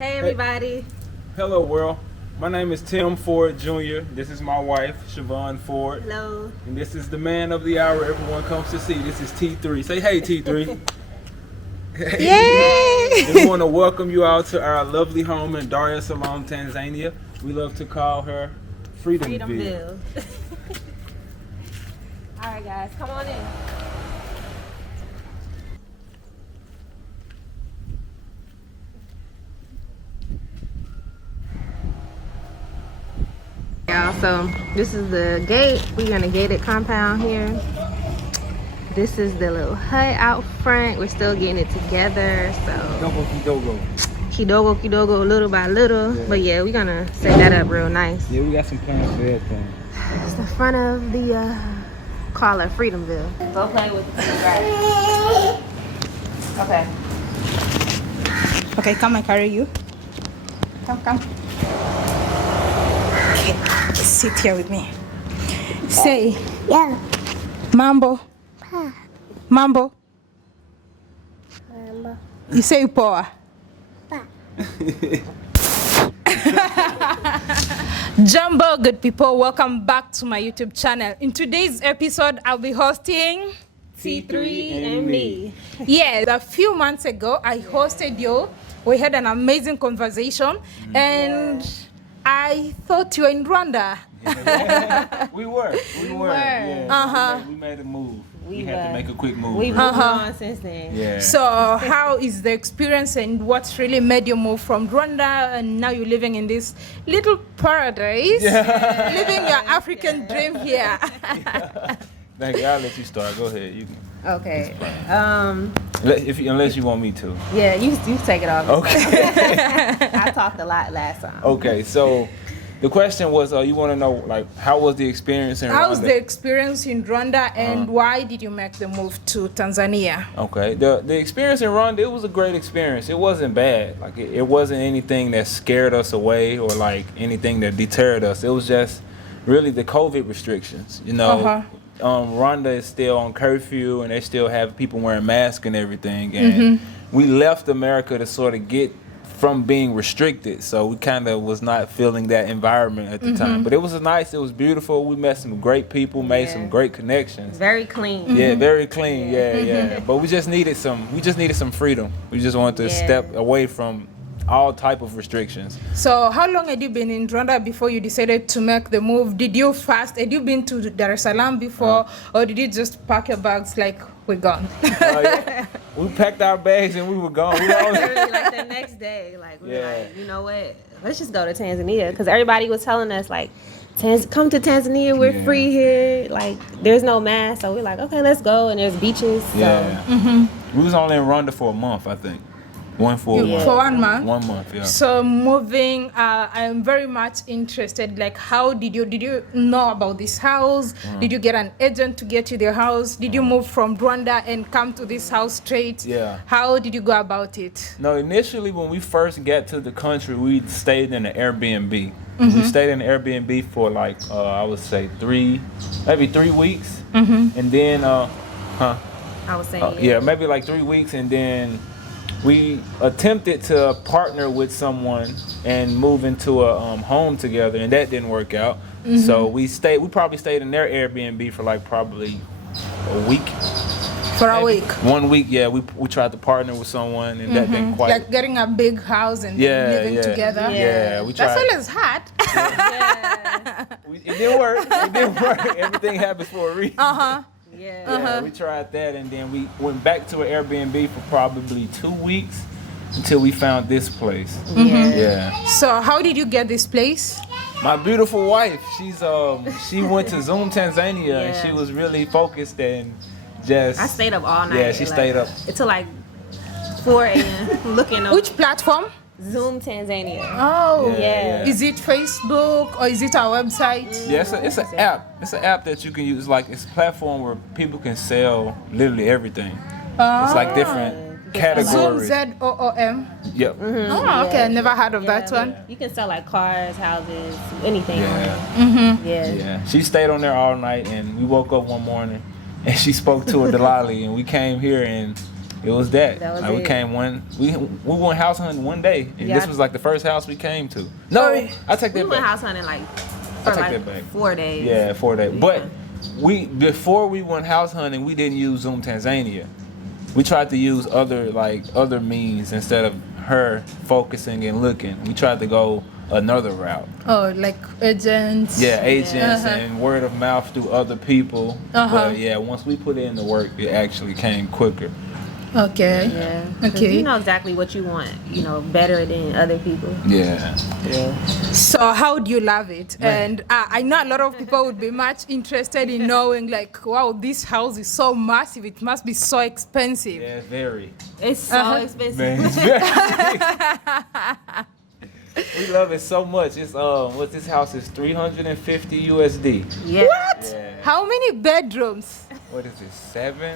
Hey everybody. Hello world. My name is Tim Ford Jr. This is my wife, Siobhan Ford. Hello. And this is the man of the hour everyone comes to see. This is T3. Say hey T3. Yay! We want to welcome you all to our lovely home in Dar es Salaam, Tanzania. We love to call her Freedomville. Freedomville. Alright guys, come on in. Y'all, so this is the gate. We're in a gated compound here. This is the little hut out front. We're still getting it together. So kidogo, little by little. Yeah. But yeah, we're gonna set that up real nice. Yeah, we got some plans for everything. It's the front of the call it Freedomville. Go play with the right. Okay. Okay, come and carry you. Come. Okay, just sit here with me. Say, Yeah. mambo. Mambo. Mambo. You say poa. Jumbo, good people. Welcome back to my YouTube channel. In today's episode, I'll be hosting T3 and me. Yeah, a few months ago, I hosted you. We had an amazing conversation, and I thought you were in Rwanda. Yeah. We were. Yeah. We made a move. We had to make a quick move. We've moved on since then. Yeah. So how is the experience and what's really made you move from Rwanda and now you're living in this little paradise? Yeah. Living your African dream here. Thank you. I'll let you start. Go ahead. You can. Okay. Unless you want me to. Yeah, you take it off. Okay. I talked a lot last time. Okay, so the question was, you want to know, like, how was the experience in Rwanda? How's the experience in Rwanda and why did you make the move to Tanzania? Okay, the experience in Rwanda, it was a great experience. It wasn't bad. Like, it wasn't anything that scared us away or, like, anything that deterred us. It was just really the COVID restrictions, you know. Rwanda is still on curfew and they still have people wearing masks and everything. And we left America to sort of get from being restricted. So we kind of was not feeling that environment at the time. But it was nice. It was beautiful. We met some great people, made some great connections. Very clean. Yeah, very clean. Yeah. But we just needed some freedom. We just wanted to step away from all type of restrictions. So how long had you been in Rwanda before you decided to make the move? Had you been to Dar es Salaam before or did you just pack your bags like we're gone? We packed our bags and we were gone. Literally, like the next day, like we were like, you know what? Let's just go to Tanzania because everybody was telling us like, come to Tanzania, we're free here. Like there's no mask, so we're like, okay, let's go. And there's beaches. So. Yeah. We was only in Rwanda for a month, I think. For 1 month? 1 month, yeah. So moving, I'm very much interested. Like, how did you know about this house? Did you get an agent to get you the house? Did you move from Rwanda and come to this house straight? Yeah. How did you go about it? No, initially when we first got to the country, we stayed in an Airbnb. We stayed in an Airbnb for like, I would say maybe 3 weeks. And then, I was saying, maybe like 3 weeks, and then we attempted to partner with someone and move into a home together, and that didn't work out. So we probably stayed in their Airbnb for like probably a week. For a week? 1 week, yeah. We tried to partner with someone, and that didn't quite. Like getting a big house and living together. Yeah, we tried. That's always hard. It didn't work. Everything happens for a reason. We tried that, and then we went back to an Airbnb for probably 2 weeks until we found this place. So how did you get this place? My beautiful wife, she went to Zoom Tanzania, and she was really focused and just. I stayed up all night. Yeah, she stayed up until like 4 a.m. looking on Which platform? Zoom Tanzania. Oh, yeah. Is it Facebook or is it our website? Yeah, it's an app. It's an app that you can use. Like, it's a platform where people can sell literally everything. It's like different categories. Zoom, ZOOM. Yep. Oh, okay. I never heard of that one. You can sell like cars, houses, anything. Yeah. She stayed on there all night, and we woke up one morning, and she spoke to a Dalali, and we came here, and It was that. That was like, it. we came we went house hunting one day, and Yeah. this was like the first house we came to. No, I take We that went back. house hunting like I for take like that back. 4 days. Yeah, 4 days. Yeah. But before we went house hunting, we didn't use Zoom Tanzania. We tried to use other means instead of her focusing and looking. We tried to go another route. Oh, like agents. Yeah, agents Uh-huh. and word of mouth through other people. But yeah, once we put in the work, it actually came quicker. Okay. Yeah. 'Cause Okay. You know exactly what you want, better than other people. Yeah. Yeah. So how do you love it? And I know a lot of people would be much interested in knowing, like, wow, this house is so massive. It must be so expensive. Yeah, very. It's so expensive. Man, it's very. We love it so much. It's what this house is $350 USD. Yeah. What? Yeah. How many bedrooms? What is it? 7?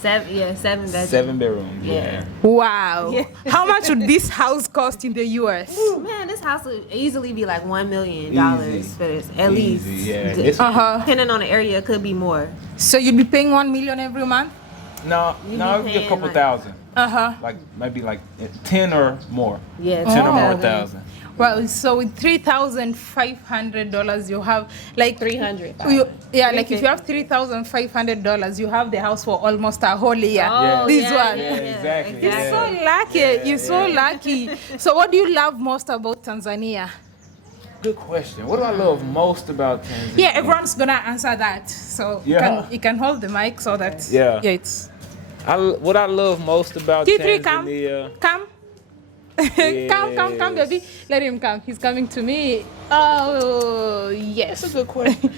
7 bedrooms. 7 bedrooms. Yeah. Wow. Yeah. How much would this house cost in the US? Man, this house would easily be like $1 million Easy. for this, at Easy, least. yeah. D- It's- Depending on the area, it could be more. So you'd be paying 1 million every month? No, You no, be it'd be a paying couple like- thousand. Uh-huh. Maybe 10 or more. Yeah, 10 or more 10,000. thousand. Well, so with $3,500, you have like 300. Yeah, like if you have $3,500, you have the house for almost a whole year. Oh, This yeah, one. yeah, Yeah, exactly. You're Yeah. so lucky. You're so lucky. So, what do you love most about Tanzania? Good question. What do I love most about Tanzania? Yeah, everyone's gonna answer that. So Yeah. you can hold the mic so that Yeah. it's What I love most about T3, come. Tanzania. come. Come, baby. Let him come. He's coming to me. Oh, yes. That's a good question.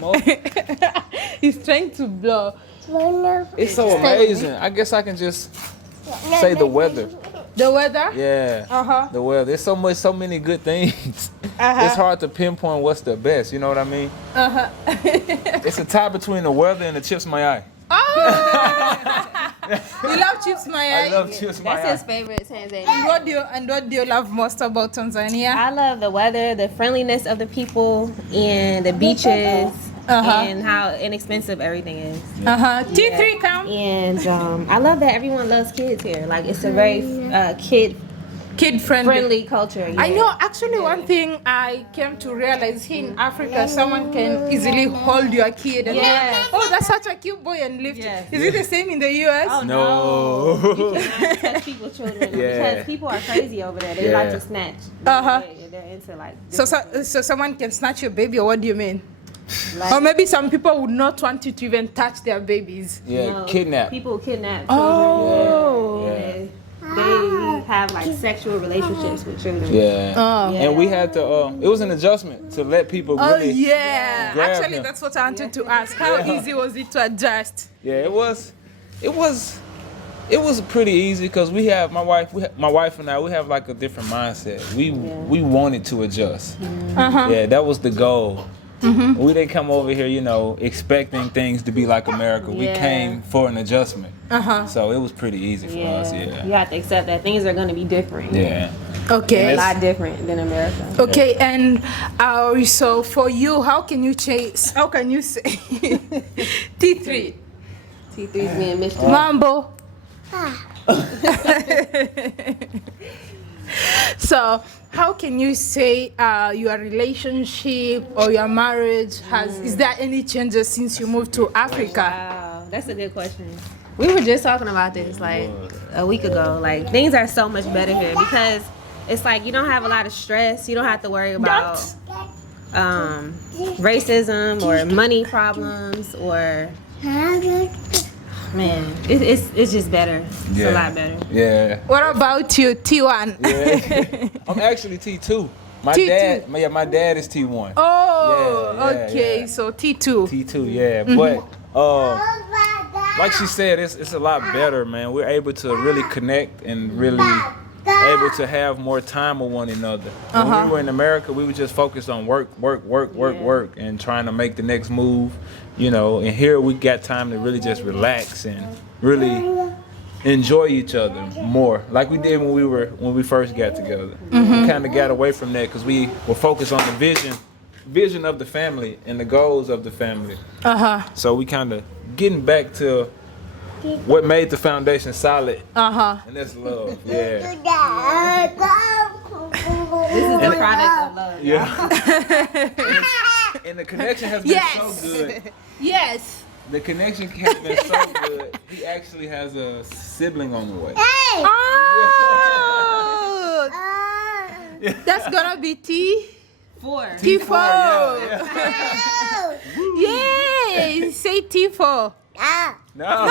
Most- He's trying to blow. It's so amazing. I guess I can just say the weather. The weather? Yeah. Uh-huh. The weather. There's so many good things. It's hard to pinpoint what's the best. You know what I mean? It's a tie between the weather and the chips in my eye. Oh! You love chips, my I love chips in my That's his eye. favorite Tanzania. And what do you love most about Tanzania? I love the weather, the friendliness of the people, and the beaches, and how inexpensive everything is. T3, come. And I love that everyone loves kids here. Like, it's a very Kid friendly. friendly culture. I yeah. know, actually, one thing I came to realize here in Africa, someone can easily hold your kid and be Yes. like, oh, that's such a cute boy, and lift Yes. it. Is it the same in the US? Oh, No. You cannot touch people's children Yeah. because people are crazy over there. They like Yeah. to snatch. Uh-huh. They're into like. So someone can snatch your baby, or what do you mean? like, Or maybe some people would not want you to even touch their babies. Yeah, kidnap. People kidnap Oh. children. Yeah. They have like sexual relationships with children. Yeah. Oh. Yeah. And we had to, it was an adjustment to let people Oh really. yeah. grab Actually, him. that's what I wanted to ask. How Yeah. easy was it to adjust? Yeah, it was pretty easy because my wife and I, we have like a different mindset. We wanted to adjust. Yeah, that was the goal. We didn't come over here, expecting things to be like America. We Yeah. came for an adjustment. So it was pretty easy for us. You Yeah. have to accept that things are going to be different. Yeah. Okay. A lot different than America. Okay, and so for you, how can you say T3? T3's being mischievous. Mambo. So, how can you say your relationship or your marriage is there any changes since you moved to Africa? Wow, that's a good question. We were just talking about this like a week ago. Like, things are so much better here because it's like you don't have a lot of stress. You don't have to worry about racism or money problems or man, it's just better. It's a lot better. Yeah. What about you, T1? Yeah. I'm actually T2. T2. My dad is T1. Oh, Yeah, okay, yeah. so T2. T2, yeah. But like she said, it's a lot better, man. We're able to really connect and really able to have more time with one another. When we were in America, we were just focused on work, and trying to make the next move, And here we got time to really just relax and really enjoy each other more, like we did when we first got together. We kind of got away from that because we were focused on the vision of the family and the goals of the family. So we kind of getting back to what made the foundation solid, Uh-huh. and that's love. Yeah. This is the product of love. Yeah. And the connection has been so good. Yes. The connection has been so good. He actually has a sibling on the way. Oh, that's gonna be Four. T4. Yeah. Yay! Say T4. No.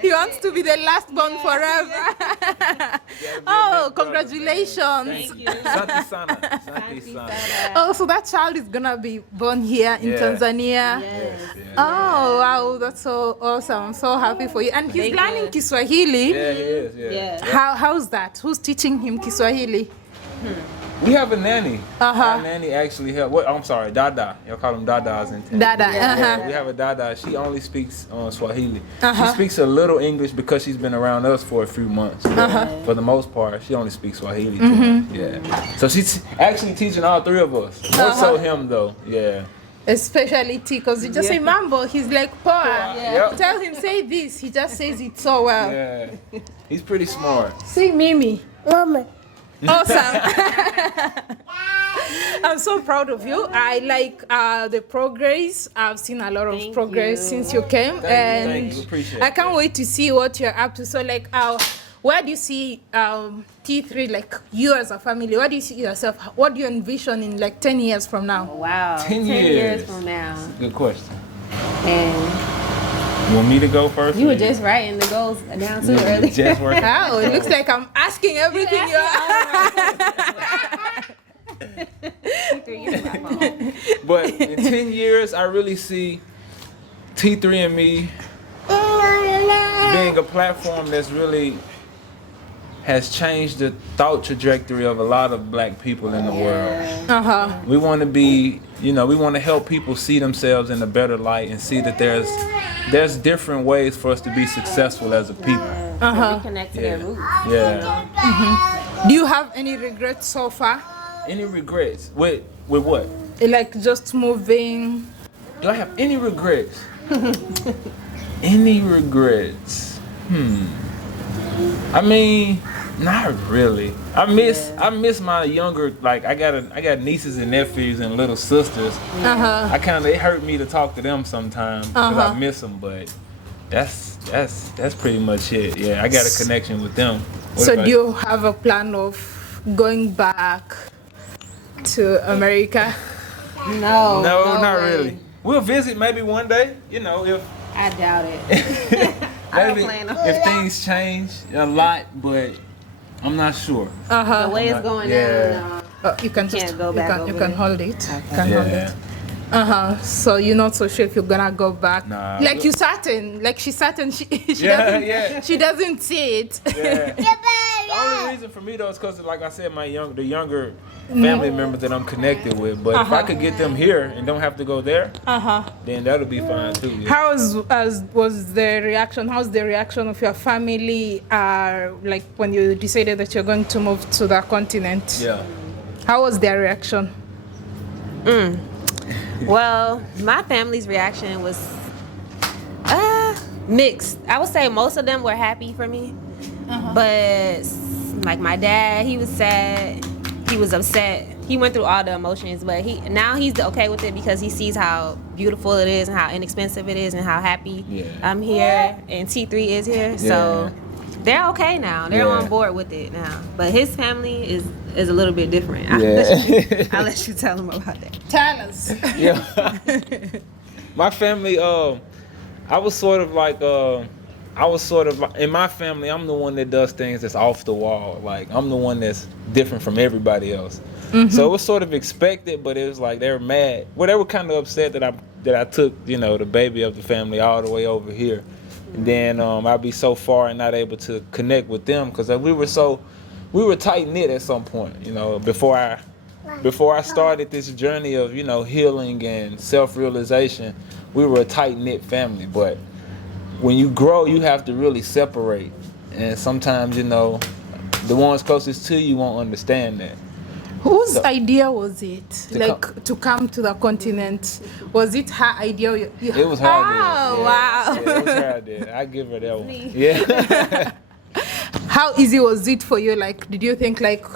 He wants to be the last born forever. Oh, congratulations. Thank you. Santi Sana. Santi Sana. Oh, so that child is gonna be born here in Yeah. Tanzania. Yes. Oh, wow, that's so awesome. I'm so happy for you. And he's Thank learning you. Kiswahili. Yeah, he is. Yeah. Yeah. How's that? Who's teaching him Kiswahili? We have a nanny. Uh-huh. Our nanny actually helped. What? I'm sorry, Dada. Y'all call them Dadas in Tanzania. Dada. Yeah, we have a Dada. She only speaks Swahili. She Uh-huh. speaks a little English because she's been around us for a few months. But for the most part, she only speaks Swahili. Yeah. So she's actually teaching all three of us. More so him though. Yeah. Especially T, because you just say mambo, he's like, Poa. Yep. Tell him, say this. He just says it so well. Yeah. He's pretty smart. Say Mimi. Mama. Awesome. I'm so proud of you. I like the progress. I've seen a lot of Thank progress you. since you came. Thank you. Appreciate I can't wait to see what you're up to. So like, where do you see T3, like you as a family? Where do you see yourself? What do you envision in like 10 years from now? Wow. 10 years. from now. Good question. And You want me to go first? you were just writing the goals down too early. Just working. Wow, it looks like I'm asking everything you're 3 years from now. But in 10 years, I really see T3 and me being a platform that's really has changed the thought trajectory of a lot of black people in the world. Uh-huh. We want to be, we want to help people see themselves in a better light and see that there's different ways for us to be successful as a people. Reconnect to their Yeah. roots. Yeah. Do you have any regrets so far? Any regrets? With what? Like just moving? Do I have any regrets? Any regrets? I mean, not really. I miss my younger, like I got nieces and nephews and little sisters. It hurt me to talk to them sometimes because I miss them, but that's pretty much it. Yeah, I got a connection with them. What So about do you have a plan of going back to America? No, No, not way. really. We'll visit maybe one day, if I doubt it. I don't maybe plan on if things change a lot, but I'm not sure. the way it's going Yeah. down. You can just Can't go back you over can there. hold it. You can hold Yeah. it. So you're not so sure if you're gonna go back. Nah. Like you certain, like she's certain she Yeah, doesn't yeah. she doesn't see it. Yeah. The only reason for me though is because, like I said, the younger family members that I'm connected with. But if I could get them here and don't have to go there, then that'll be fine too. Yeah. How's the reaction? How's the reaction of your family? Like when you decided that you're going to move to the continent. Yeah. How was their reaction? Well, my family's reaction was mixed. I would say most of them were happy for me, but like my dad, he was sad, he was upset, he went through all the emotions, but he's okay with it because he sees how beautiful it is and how inexpensive it is and how happy I'm here and T3 is here. So they're okay now. They're on board with it now. But his family is a little bit different. I'll let you tell them about that. Tell us. Yeah. My family, I was sort of like in my family, I'm the one that does things that's off the wall. Like I'm the one that's different from everybody else. So it was sort of expected, but it was like they were mad. Well, they were kind of upset that I took, the baby of the family all the way over here. And then I'd be so far and not able to connect with them because we were tight knit at some point, before I started this journey of, healing and self-realization. We were a tight knit family, but when you grow, you have to really separate. And sometimes, the ones closest to you won't understand that. Whose idea was it? To To come to the continent? Was it her idea? It was her idea. Oh, Yeah. wow. Yeah, it was her idea. I give her that one. Yeah. How easy was it for you? Like, did you think like,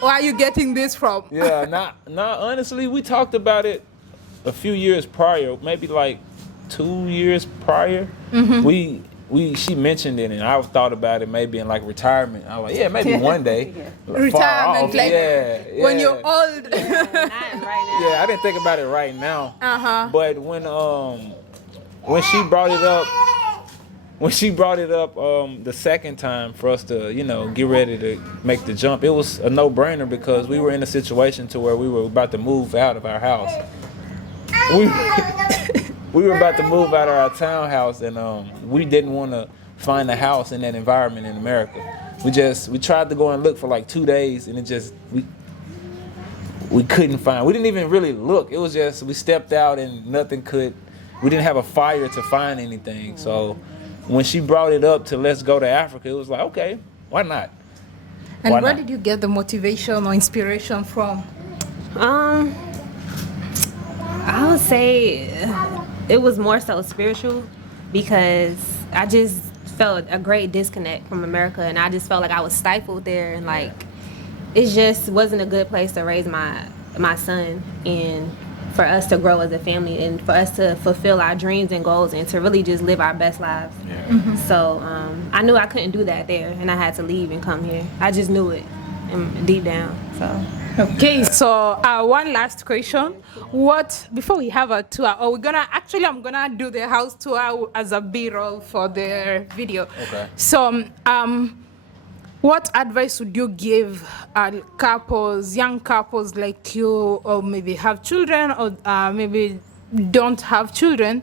where are you getting this from? Yeah, honestly, we talked about it a few years prior, maybe like 2 years prior. She mentioned it, and I thought about it maybe in like retirement. I was like, yeah, maybe one day. Retirement, far off. like when you're old. Not right now. Yeah, I didn't think about it right now. Uh-huh. But when she brought it up, the second time for us to, get ready to make the jump, it was a no-brainer because we were in a situation to where we were about to move out of our house. We were about to move out of our townhouse, and we didn't want to find a house in that environment in America. We tried to go and look for like 2 days, and we couldn't find. We didn't even really look. It was just we stepped out and we didn't have a fire to find anything. So when she brought it up to let's go to Africa, it was like, okay, why not? And where did you get the motivation or inspiration from? I would say it was more so spiritual because I just felt a great disconnect from America, and I just felt like I was stifled there, and like it just wasn't a good place to raise my son and for us to grow as a family and for us to fulfill our dreams and goals and to really just live our best lives. Yeah. So I knew I couldn't do that there, and I had to leave and come here. I just knew it deep down. So. Okay, so one last question. Before we have a tour, I'm gonna do the house tour as a B-roll for the video. Okay. So, what advice would you give young couples like you, or maybe have children, or maybe don't have children,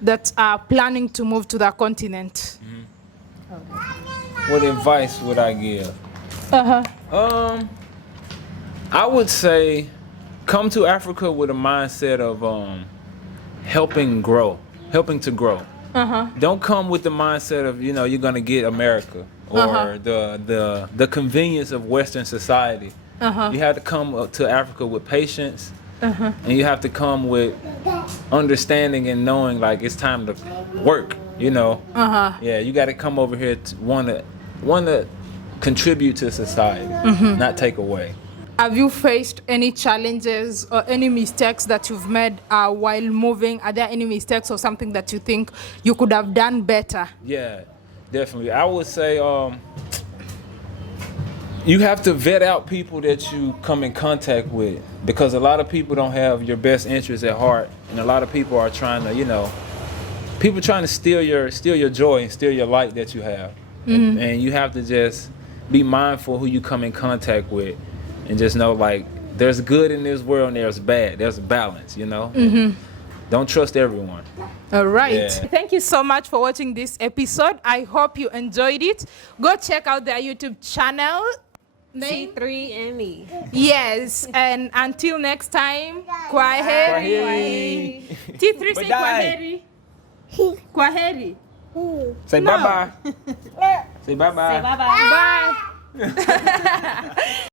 that are planning to move to the continent? What advice would I give? I would say come to Africa with a mindset of helping to grow. Don't come with the mindset of you're gonna get America or the convenience of Western society. You have to come to Africa with patience, and you have to come with understanding and knowing like it's time to work. Yeah, you got to come over here to want to contribute to society, not take away. Have you faced any challenges or any mistakes that you've made while moving? Are there any mistakes or something that you think you could have done better? Yeah, definitely. I would say you have to vet out people that you come in contact with, because a lot of people don't have your best interests at heart, and a lot of people are trying to steal your joy and steal your light that you have. And you have to just be mindful who you come in contact with. And just know, like, there's good in this world and there's bad. There's a balance, Don't trust everyone. All right. Yeah. Thank you so much for watching this episode. I hope you enjoyed it. Go check out their YouTube channel. T3 and me. Yes. And until next time, kwaheri. T3 say kwaheri. Kwaheri. Say bye-bye. Say bye-bye. Say bye-bye. Bye.